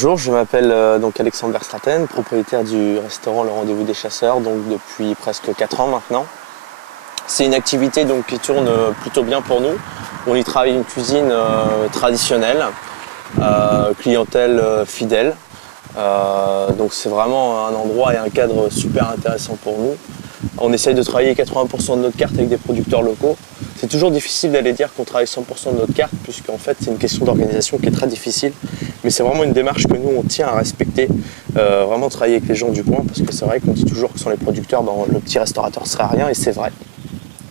Bonjour, je m'appelle donc Alexandre Verstraeten, propriétaire du restaurant Le Rendez-vous des Chasseurs, donc depuis presque 4 ans maintenant. C'est une activité donc qui tourne plutôt bien pour nous. On y travaille une cuisine traditionnelle, clientèle fidèle. Donc c'est vraiment un endroit et un cadre super intéressant pour nous. On essaye de travailler 80% de notre carte avec des producteurs locaux. C'est toujours difficile d'aller dire qu'on travaille 100% de notre carte, puisqu'en fait c'est une question d'organisation qui est très difficile. Mais c'est vraiment une démarche que nous on tient à respecter, vraiment travailler avec les gens du coin, parce que c'est vrai qu'on dit toujours que sans les producteurs, le petit restaurateur ne serait rien, et c'est vrai.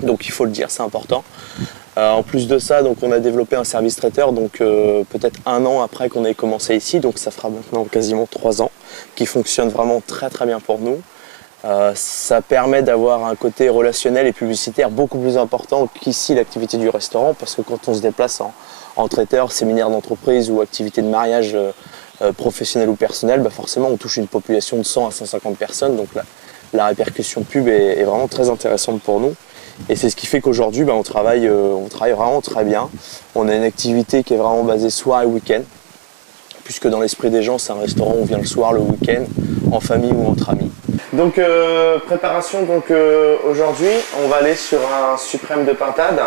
Donc il faut le dire, c'est important. En plus de ça, donc, on a développé un service traiteur, donc peut-être 1 an après qu'on ait commencé ici, donc ça fera maintenant quasiment 3 ans, qui fonctionne vraiment très très bien pour nous. Ça permet d'avoir un côté relationnel et publicitaire beaucoup plus important qu'ici l'activité du restaurant, parce que quand on se déplace en traiteur, séminaire d'entreprise ou activité de mariage professionnel ou personnel, forcément on touche une population de 100 à 150 personnes, donc la répercussion pub est vraiment très intéressante pour nous. Et c'est ce qui fait qu'aujourd'hui on travaille vraiment très bien. On a une activité qui est vraiment basée soir et week-end, puisque dans l'esprit des gens c'est un restaurant où on vient le soir, le week-end, en famille ou entre amis. Donc préparation, aujourd'hui on va aller sur un suprême de pintade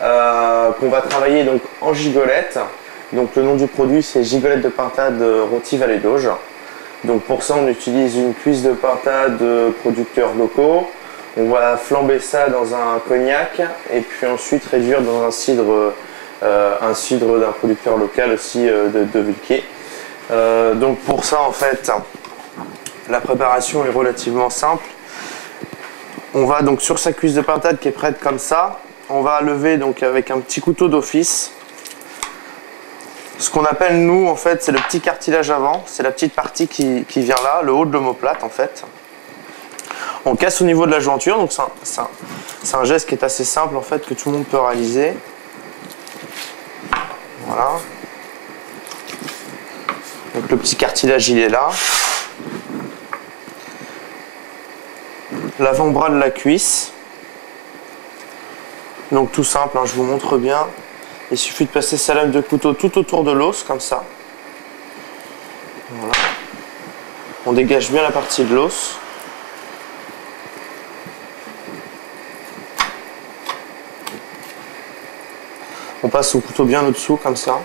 qu'on va travailler donc en gigolette. Donc le nom du produit c'est gigolette de pintade rôti Vallée d'Auge. Donc pour ça on utilise une cuisse de pintade de producteurs locaux. On va flamber ça dans un cognac et puis ensuite réduire dans un cidre d'un producteur local aussi de Vulquier. Donc pour ça en fait la préparation est relativement simple. On va donc sur sa cuisse de pintade qui est prête comme ça, on va lever donc avec un petit couteau d'office ce qu'on appelle nous en fait c'est le petit cartilage avant, c'est la petite partie qui vient là, le haut de l'omoplate en fait. On casse au niveau de la jointure, donc c'est un geste qui est assez simple en fait que tout le monde peut réaliser. Voilà. Donc le petit cartilage il est là. L'avant-bras de la cuisse. Donc tout simple, je vous montre bien. Il suffit de passer sa lame de couteau tout autour de l'os comme ça. Voilà. On dégage bien la partie de l'os. On passe au couteau bien au-dessous comme ça.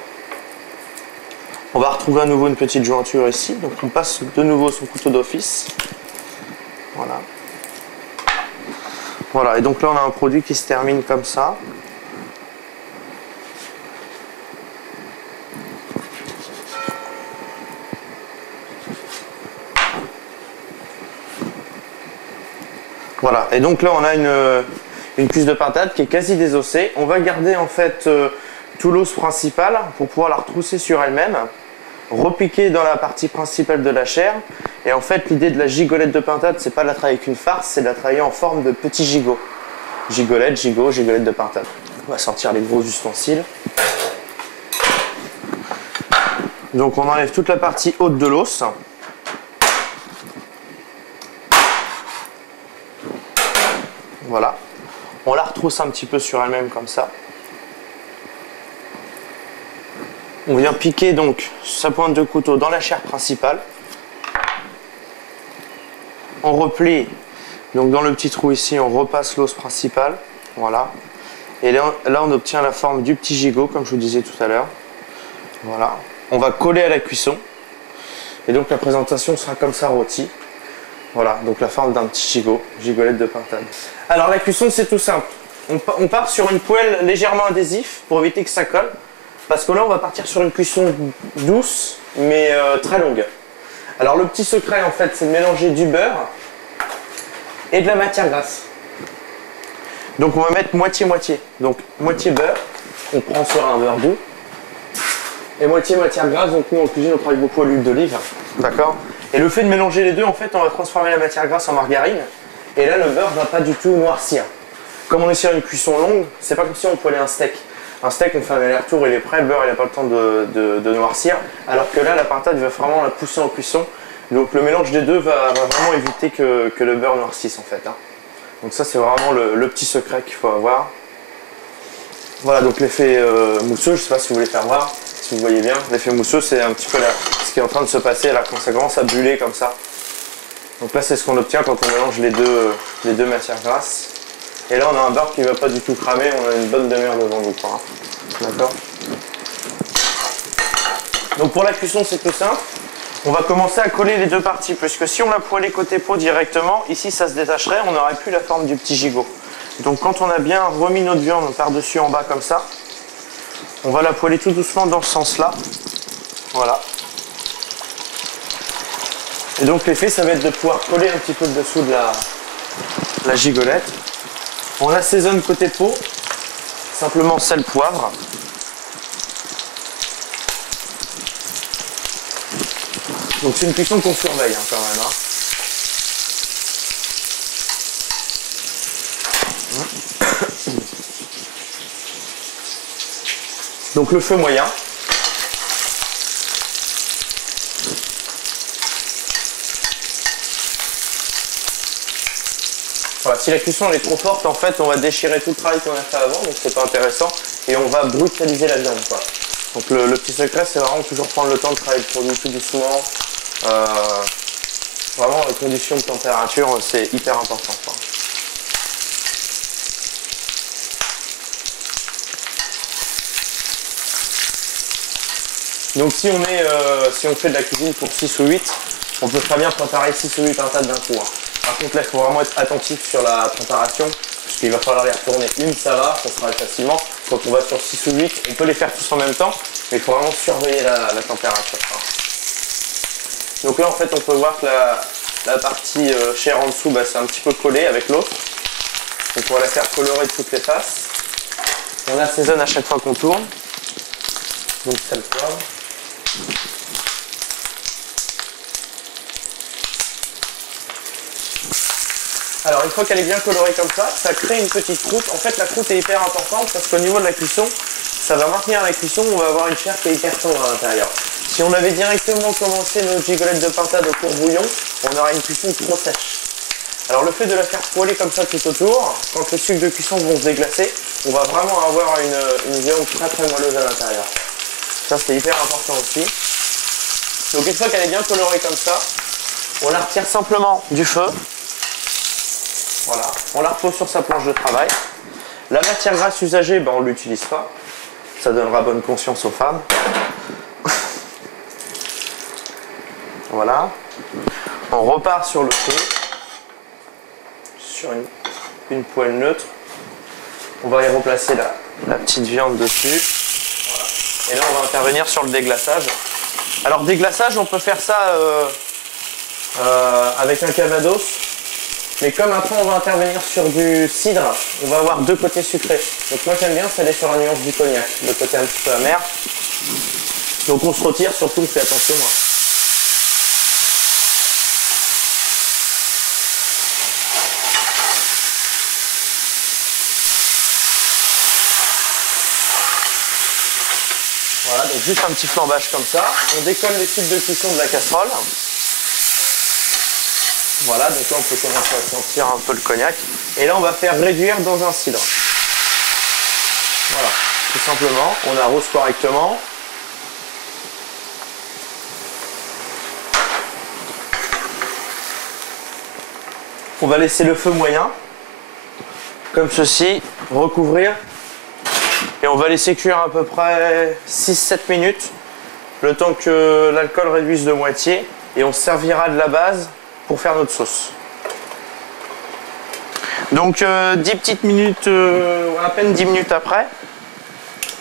On va retrouver à nouveau une petite jointure ici. Donc on passe de nouveau son couteau d'office. Voilà. Voilà, et donc là on a un produit qui se termine comme ça. Voilà, et donc là on a une cuisse de pintade qui est quasi désossée. On va garder en fait tout l'os principal pour pouvoir la retrousser sur elle-même, repiquer dans la partie principale de la chair. Et en fait l'idée de la gigolette de pintade c'est pas de la travailler avec une farce, c'est de la travailler en forme de petits gigots. Gigolette, gigolette de pintade. On va sortir les gros ustensiles. Donc on enlève toute la partie haute de l'os. Voilà. On la retrousse un petit peu sur elle-même comme ça. On vient piquer donc sa pointe de couteau dans la chair principale. On replie, donc dans le petit trou ici, on repasse l'os principal. Voilà. Et là, on obtient la forme du petit gigot, comme je vous disais tout à l'heure. Voilà. On va coller à la cuisson. Et donc la présentation sera comme ça rôti. Voilà, donc la forme d'un petit gigot, gigolette de pintade. Alors la cuisson c'est tout simple. On part sur une poêle légèrement adhésive pour éviter que ça colle. Parce que là on va partir sur une cuisson douce mais très longue. Alors le petit secret en fait c'est de mélanger du beurre et de la matière grasse. Donc on va mettre moitié-moitié. Donc moitié beurre, on prend sur un beurre doux. Et moitié matière grasse, donc nous en cuisine on travaille beaucoup à l'huile d'olive. D'accord. Et le fait de mélanger les deux, en fait, on va transformer la matière grasse en margarine. Et là, le beurre va pas du tout noircir. Comme on est sur une cuisson longue, c'est pas comme si on poêlait un steak. Un steak, on fait un aller-retour, il est prêt, le beurre, il n'a pas le temps de noircir. Alors que là, la pintade va vraiment la pousser en cuisson. Donc le mélange des deux va vraiment éviter que le beurre noircisse, en fait. Donc ça, c'est vraiment le petit secret qu'il faut avoir. Voilà, donc l'effet mousseux, je sais pas si vous voulez faire voir, si vous voyez bien. L'effet mousseux, c'est un petit peu ce qui est en train de se passer là quand ça commence à buller comme ça. Donc là c'est ce qu'on obtient quand on mélange les deux matières grasses. Et là on a un beurre qui ne va pas du tout cramer, on a une bonne demi-heure devant nous quoi. D'accord. Donc pour la cuisson c'est tout simple. On va commencer à coller les deux parties, puisque si on la poêlait côté peau directement, ici ça se détacherait, on n'aurait plus la forme du petit gigot. Donc quand on a bien remis notre viande par-dessus en bas comme ça, on va la poêler tout doucement dans ce sens-là. Voilà. Et donc l'effet ça va être de pouvoir coller un petit peu le dessous de la gigolette. On assaisonne côté peau, simplement sel, poivre. Donc c'est une cuisson qu'on surveille hein, quand même. Hein. Donc le feu moyen. Voilà, si la cuisson elle est trop forte, en fait, on va déchirer tout le travail qu'on a fait avant, donc c'est pas intéressant, et on va brutaliser la viande, quoi. Donc le petit secret, c'est vraiment toujours prendre le temps de travailler le produit tout doucement. Vraiment, les conditions de température, c'est hyper important, quoi. Donc si on fait de la cuisine pour 6 ou 8, on peut très bien préparer 6 ou 8 pintades d'un coup. Hein. Par contre là il faut vraiment être attentif sur la préparation, puisqu'il va falloir les retourner une, ça va, ça se fait facilement. Quand on va sur 6 ou 8, on peut les faire tous en même temps, mais il faut vraiment surveiller la température. Hein. Donc là en fait on peut voir que la partie chair en dessous, bah, c'est un petit peu collé avec l'autre. Donc on va la faire colorer de toutes les faces. On assaisonne à chaque fois qu'on tourne. Donc sel, poivre. Alors une fois qu'elle est bien colorée comme ça crée une petite croûte. En fait la croûte est hyper importante parce qu'au niveau de la cuisson, ça va maintenir la cuisson, on va avoir une chair qui est hyper tendre à l'intérieur. Si on avait directement commencé nos gigolettes de pintade au court bouillon, on aurait une cuisson trop sèche. Alors le fait de la faire poêler comme ça tout autour, quand les sucres de cuisson vont se déglacer, on va vraiment avoir une viande très très moelleuse à l'intérieur. Ça c'est hyper important aussi. Donc une fois qu'elle est bien colorée comme ça, on la retire simplement du feu. Voilà, on la repose sur sa planche de travail. La matière grasse usagée, ben, on ne l'utilise pas. Ça donnera bonne conscience aux femmes. Voilà. On repart sur le feu. Sur une poêle neutre. On va y replacer la petite viande dessus. Voilà. Et là, on va intervenir sur le déglaçage. Alors, déglaçage, on peut faire ça avec un Calvados. Mais comme après on va intervenir sur du cidre, on va avoir deux côtés sucrés. Donc moi j'aime bien, c'est aller sur la nuance du cognac, le côté un petit peu amer. Donc on se retire, surtout on fait attention. Voilà, donc juste un petit flambage comme ça. On décolle les tubes de cuisson de la casserole. Voilà, donc là on peut commencer à sentir un peu le cognac. Et là on va faire réduire dans un cidre. Voilà, tout simplement, on arrose correctement. On va laisser le feu moyen, comme ceci, recouvrir. Et on va laisser cuire à peu près 6-7 minutes, le temps que l'alcool réduise de moitié. Et on servira de la base pour faire notre sauce. Donc 10 petites minutes, à peine 10 minutes après,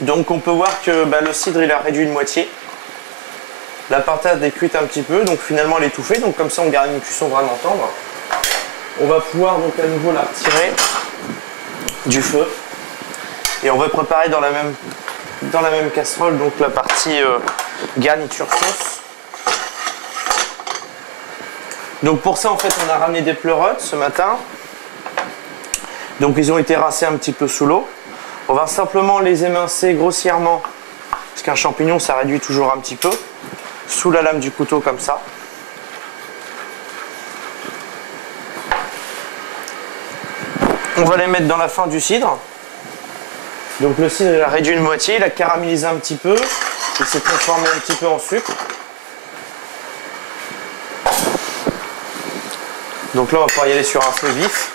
donc on peut voir que le cidre il a réduit de moitié. La pintade est cuite un petit peu, donc finalement elle est étouffée, donc comme ça on garde une cuisson vraiment tendre. On va pouvoir donc à nouveau la retirer du feu et on va préparer dans la même casserole donc la partie garniture sauce. Donc pour ça en fait on a ramené des pleurotes ce matin. Donc ils ont été rincés un petit peu sous l'eau. On va simplement les émincer grossièrement, parce qu'un champignon ça réduit toujours un petit peu, sous la lame du couteau comme ça. On va les mettre dans la fin du cidre. Donc le cidre il a réduit de moitié, il a caramélisé un petit peu, il s'est transformé un petit peu en sucre. Donc là, on va pouvoir y aller sur un feu vif.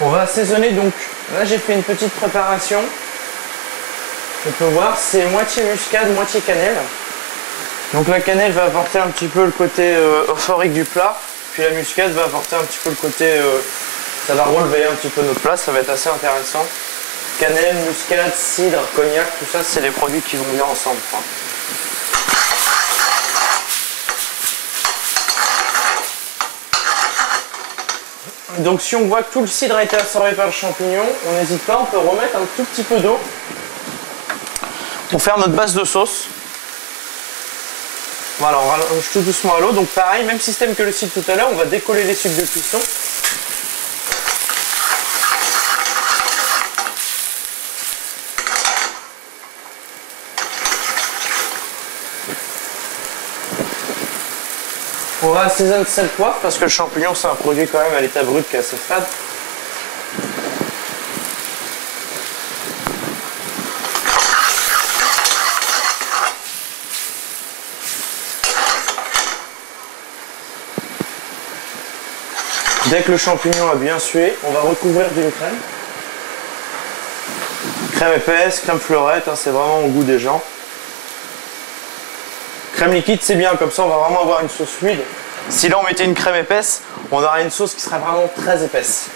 On va assaisonner, donc là j'ai fait une petite préparation. On peut voir, c'est moitié muscade, moitié cannelle. Donc la cannelle va apporter un petit peu le côté euphorique du plat, puis la muscade va apporter un petit peu le côté, ça va relever un petit peu notre plat, ça va être assez intéressant. Cannelle, muscade, cidre, cognac, tout ça c'est les produits qui vont bien ensemble, quoi. Donc si on voit que tout le cidre a été absorbé par le champignon, on n'hésite pas, on peut remettre un tout petit peu d'eau pour faire notre base de sauce. Voilà, on rallonge tout doucement à l'eau. Donc pareil, même système que le cidre tout à l'heure, on va décoller les sucres de cuisson. On va assaisonner sel poivre parce que le champignon c'est un produit quand même à l'état brut qui est assez fade. Dès que le champignon a bien sué, on va recouvrir d'une crème. Crème épaisse, crème fleurette, hein, c'est vraiment au goût des gens. Crème liquide c'est bien, comme ça on va vraiment avoir une sauce fluide. Si là on mettait une crème épaisse, on aurait une sauce qui serait vraiment très épaisse.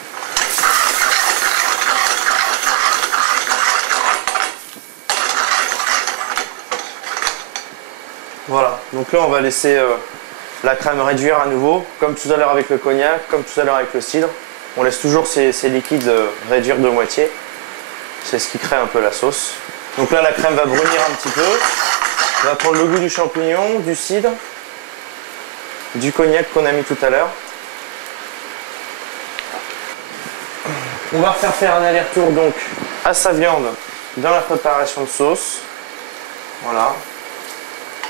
Voilà, donc là on va laisser la crème réduire à nouveau, comme tout à l'heure avec le cognac, comme tout à l'heure avec le cidre. On laisse toujours ces liquides réduire de moitié. C'est ce qui crée un peu la sauce. Donc là la crème va brunir un petit peu. On va prendre le goût du champignon, du cidre, du cognac qu'on a mis tout à l'heure. On va refaire faire un aller-retour donc à sa viande dans la préparation de sauce. Voilà.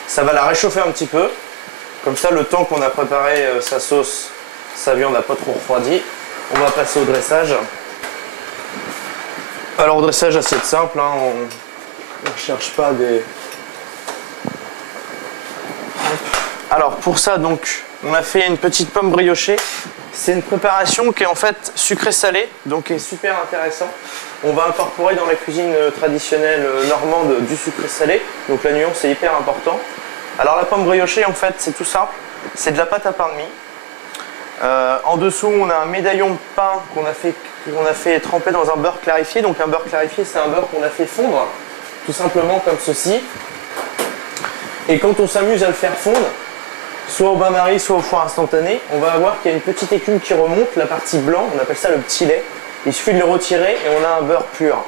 Ça va la réchauffer un petit peu. Comme ça, le temps qu'on a préparé sa sauce, sa viande n'a pas trop refroidi. On va passer au dressage. Alors, au dressage assez simple, hein, on ne cherche pas des... Alors pour ça, donc, on a fait une petite pomme briochée. C'est une préparation qui est en fait sucrée-salée, donc qui est super intéressant. On va incorporer dans la cuisine traditionnelle normande du sucré-salé, donc la nuance est hyper important. Alors la pomme briochée, en fait, c'est tout simple, c'est de la pâte à pain de mie. En dessous, on a un médaillon de pain qu'on a fait tremper dans un beurre clarifié. Donc un beurre clarifié, c'est un beurre qu'on a fait fondre, tout simplement comme ceci. Et quand on s'amuse à le faire fondre, soit au bain-marie, soit au four instantané, on va voir qu'il y a une petite écume qui remonte, la partie blanc, on appelle ça le petit lait. Il suffit de le retirer et on a un beurre pur.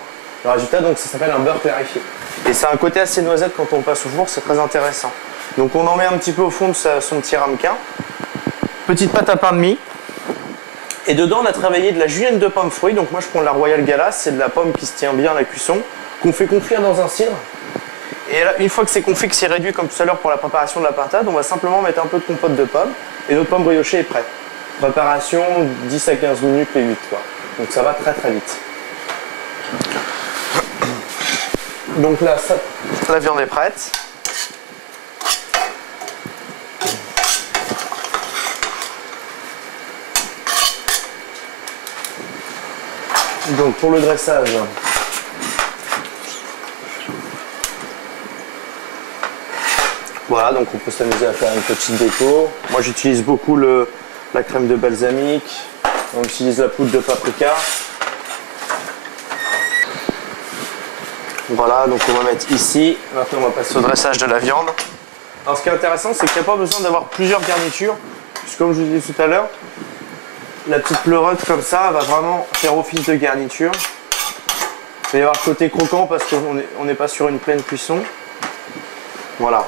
Le résultat, donc, ça s'appelle un beurre clarifié. Et c'est un côté assez noisette quand on passe au four, c'est très intéressant. Donc on en met un petit peu au fond de son petit ramequin. Petite pâte à pain de mie. Et dedans, on a travaillé de la julienne de pomme fruit. Donc moi, je prends de la Royal Gala, c'est de la pomme qui se tient bien à la cuisson, qu'on fait confire dans un cidre. Et là, une fois que c'est confit, que c'est réduit comme tout à l'heure pour la préparation de la pintade, on va simplement mettre un peu de compote de pommes et notre pomme briochée est prête. Préparation 10 à 15 minutes les 8 quoi. Donc ça va très très vite. Donc là, la viande est prête. Donc pour le dressage, voilà, donc on peut s'amuser à faire une petite déco. Moi j'utilise beaucoup la crème de balsamique, on utilise la poudre de paprika. Voilà, donc on va mettre ici. Maintenant on va passer au dressage de la viande. Alors ce qui est intéressant, c'est qu'il n'y a pas besoin d'avoir plusieurs garnitures, puisque comme je vous disais tout à l'heure, la petite pleurote comme ça va vraiment faire office de garniture. Il va y avoir le côté croquant parce qu'on n'est pas sur une pleine cuisson. Voilà.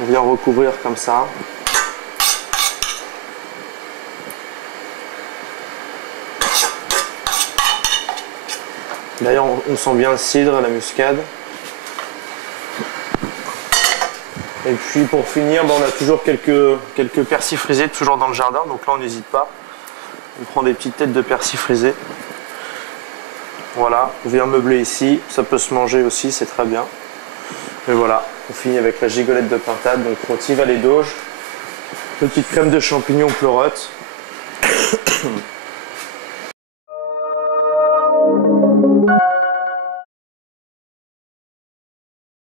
On vient recouvrir comme ça. D'ailleurs, on sent bien le cidre, la muscade. Et puis pour finir, on a toujours quelques persils frisés toujours dans le jardin, donc là on n'hésite pas. On prend des petites têtes de persil frisées. Voilà, on vient meubler ici. Ça peut se manger aussi, c'est très bien. Et voilà, on finit avec la gigolette de pintade, donc rôti vallée d'auge. Petite crème de champignons pleurote.